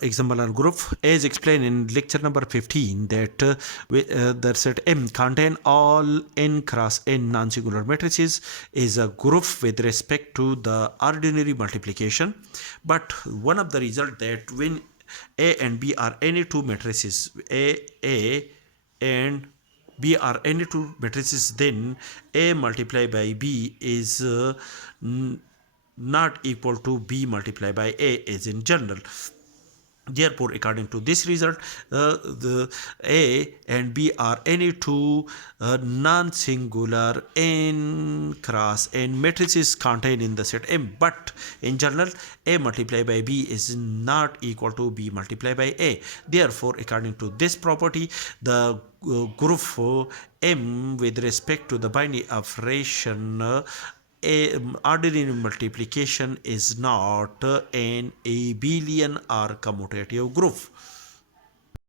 example and group as explained in lecture number 15 that the set M contain all n cross n non-singular matrices is a group with respect to the ordinary multiplication, but one of the result that when A and B are any two matrices, A and B are any two matrices, then A multiplied by B is not equal to B multiplied by A as in general. Therefore, according to this result, the A and B are any two non-singular n cross n matrices contained in the set M. But in general, A multiplied by B is not equal to B multiplied by A. Therefore, according to this property, the group M with respect to the binary operation a ordinary multiplication is not an abelian or commutative group.